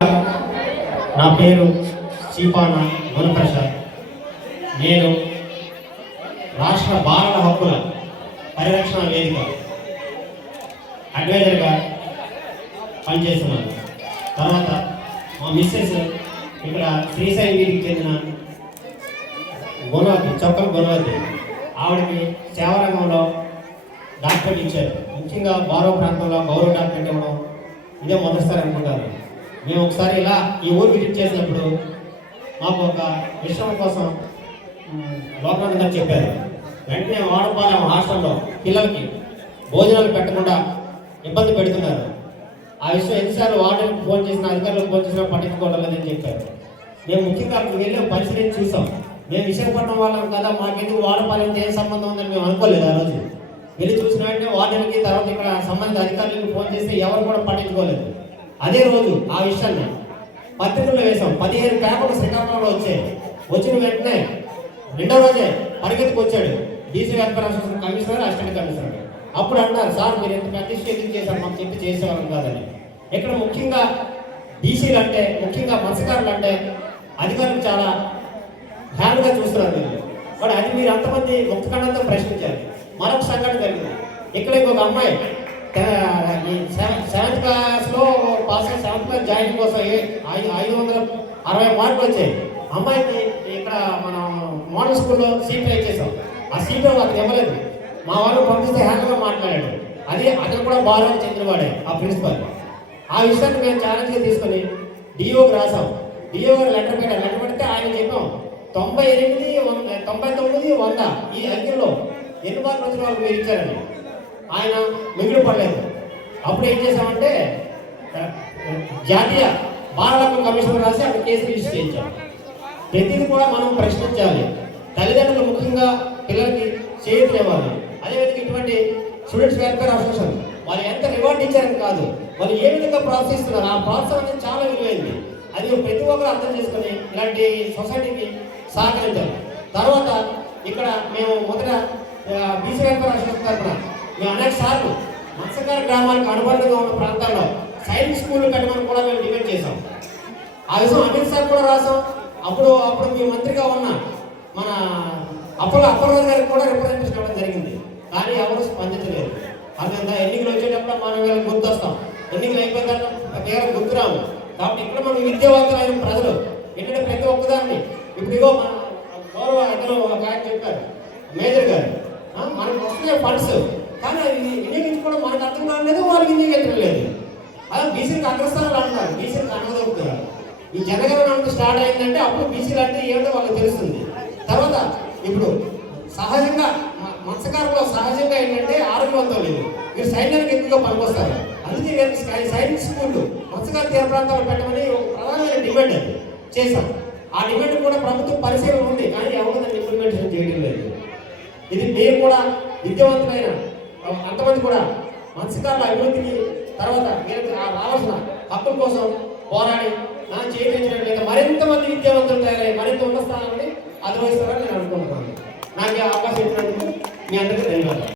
నా పేరు చీపాన గుణప్రసాద్. నేను రాష్ట్ర బాలల హక్కుల పరిరక్షణ వేదిక అడ్వైజర్గా పనిచేస్తున్నాను. తర్వాత మా మిస్సెస్ ఇక్కడ శ్రీశైలం వీధికి చెందిన చొక్కల గుణవతి. ఆవిడకి సేవారంగంలో డాక్టరేట్ ఇచ్చారు. ముఖ్యంగా బారో ప్రాంతంలో గౌరవ డాక్టరేట్ ఇవ్వడం ఇదే మొదటిసారి అనుకుంటారు. మేము ఒకసారి ఇలా ఈ ఊరు విజిట్ చేసినప్పుడు మాకు ఒక విషయం కోసం లోపల చెప్పారు. వెంటనే వాడపాలెం హాస్టల్లో పిల్లలకి భోజనాలు పెట్టకుండా ఇబ్బంది పెడుతున్నారు. ఆ విషయం ఎన్నిసార్లు వార్డెన్కి ఫోన్ చేసిన, అధికారులకు ఫోన్ చేసినా పట్టించుకోవడం లేదని చెప్పారు. మేము ముఖ్యంగా అక్కడికి వెళ్ళి పరిశీలించి చూసాం. మేము విశాఖపట్నం వాళ్ళం కదా, మాకెందుకు వాడపాలెంతో ఏం సంబంధం ఉందని మేము అనుకోలేదు. ఆ రోజు వెళ్ళి చూసిన వెంటనే వార్డెన్కి, తర్వాత ఇక్కడ సంబంధిత అధికారులకు ఫోన్ చేస్తే ఎవరు కూడా పట్టించుకోలేదు. అదే రోజు ఆ విషయాన్ని పత్రికల్లో వేసాం. 15 పేపర్లు శ్రీకాకుళంలో వచ్చాయి. వచ్చిన వెంటనే రెండో రోజే పరిగెత్తుకు వచ్చాడు DC welfare association commissioner, assistant commissioner. అప్పుడు అన్నారు, సార్ మీరు ఎంత ప్రతిష్ట ఎందుకు చేశారు, మాకు చెప్పి చేసేవాళ్ళం కాదని. ఇక్కడ ముఖ్యంగా డీసీలు అంటే, ముఖ్యంగా మత్స్యకారులు అంటే అధికారులు చాలా హ్యాపీగా చూస్తున్నారు మీరు. బట్ అది మీరు అంతమంది ముక్తఖండంతో ప్రశ్నించారు. మరొక సంఘటన జరిగింది. ఇక్కడ ఇంకొక అమ్మాయి 7th క్లాస్లో పాస్ అయ్యి 7th క్లాస్ జాయిన్ కోసం 560 మార్కులు వచ్చాయి. అమ్మాయికి ఇక్కడ మనం మోడల్ స్కూల్లో సీట్ ట్రై చేసాం. ఆ సీట్లో అతను ఇవ్వలేదు. మా వాళ్ళు పంపిస్తే హ్యాపీగా మాట్లాడాడు. అతను కూడా బాగా చెందినవాడే ఆ ప్రిన్సిపల్. ఆ విషయాన్ని మేము ఛాలెంజ్గా తీసుకొని డిఓకి రాసాం. డిఓ గారు లెటర్ పెడితే ఆయన చెప్పాం 98, 99, 100 ఈ అంకెల్లో ఎన్ని మార్కులు వచ్చిన వాళ్ళకి మీరు ఇచ్చారని. ఆయన మిగిలి పడలేదు. అప్పుడు ఏం చేసామంటే జాతీయ బాలల హక్కుల కమిషన్ రాసి అక్కడ కేసు రిజిస్టర్ చేయించాం. ప్రతిదీ కూడా మనం ప్రశ్నించాలి. తల్లిదండ్రులు ముఖ్యంగా పిల్లలకి చేయూతనివ్వాలి. అదేవిధంగా ఇటువంటి స్టూడెంట్స్ వెల్ఫేర్ అసోసియేషన్ వాళ్ళు ఎంత రివార్డ్ ఇచ్చారని కాదు, వాళ్ళు ఏ విధంగా ప్రోత్సహిస్తున్నారు, ఆ ప్రోత్సాహం అనేది చాలా విలువైంది. అది ప్రతి ఒక్కరు అర్థం చేసుకుని ఇలాంటి సొసైటీకి సహకరించాలి. తర్వాత ఇక్కడ మేము మొదట బీసీ వెల్ఫేర్ అసోసియేషన్ తరఫున మేము అనేక సార్లు మత్స్యకార గ్రామాలకు అనుబంధంగా ఉన్న ప్రాంతాల్లో సైన్స్ స్కూళ్ళు కట్టమని కూడా మేము డిమాండ్ చేసాం. ఆ విషయం అమిత్ సార్ కూడా రాసాం. అప్పుడు మీ మంత్రిగా ఉన్న మన అప్పలరాజు గారికి కూడా రిప్రజెంటేషన్ ఇవ్వడం జరిగింది. కానీ ఎవరు స్పందించలేదు. అందుకంత ఎన్నికలు వచ్చేటప్పుడు మనం వీళ్ళకి గుర్తొస్తాం, ఎన్నికలు అయిపోయిన తర్వాత కేవలం గుర్తురాము. కాబట్టి ఇక్కడ మనం విద్యావంతులైన ప్రజలు ఏంటంటే ప్రతి ఒక్కదాన్ని ఇప్పుడుగో మన గౌరవ ఇద్దరు ఒక ఆయన చెప్పారు, మేజర్ గారు, మనకు వస్తున్నాయి ఫండ్స్, కానీ అది వినియోగించుకోవడం మనకు అర్థం కావట్లేదు, వాళ్ళకి వినియోగించడం లేదు. అలా బీసీలకు అగ్రస్థానాలు అంటున్నారు, బీసీలకు అనగదొక్కుతున్నారు. ఈ జనగణన అంటూ స్టార్ట్ అయిందంటే అప్పుడు బీసీలు అంటే ఏమిటో వాళ్ళకి తెలుస్తుంది. తర్వాత ఇప్పుడు సహజంగా మత్స్యకారులో సహజంగా ఏంటంటే ఆరోగ్యవంతం లేదు. మీరు సైన్యానికి ఎక్కువగా పనికొస్తారు. అందుకే సైన్స్ స్కూళ్ళు మత్స్యకార తీర ప్రాంతాల్లో పెట్టమని ఒక ప్రధానమైన డిమాండ్ అది చేశాం. ఆ డిమాండ్ కూడా ప్రభుత్వం పరిశీలన ఉంది, కానీ ఎవరు దాన్ని ఇంప్లిమెంటేషన్ చేయడం లేదు. ఇది మీరు కూడా విద్యావంతులైన అంతమంది కూడా మత్స్యకారుల అభివృద్ధికి, తర్వాత వీరికి రావాల్సిన హక్కుల కోసం పోరాడి చేయించడం లేదా మరింత మంది విద్యావంతులు తయారై మరింత ఉన్న స్థానాన్ని అధిరోహిస్తారని నేను అనుకుంటున్నాను. నాకు అవకాశం ఇచ్చినందుకు మీ అందరికీ ధన్యవాదాలు.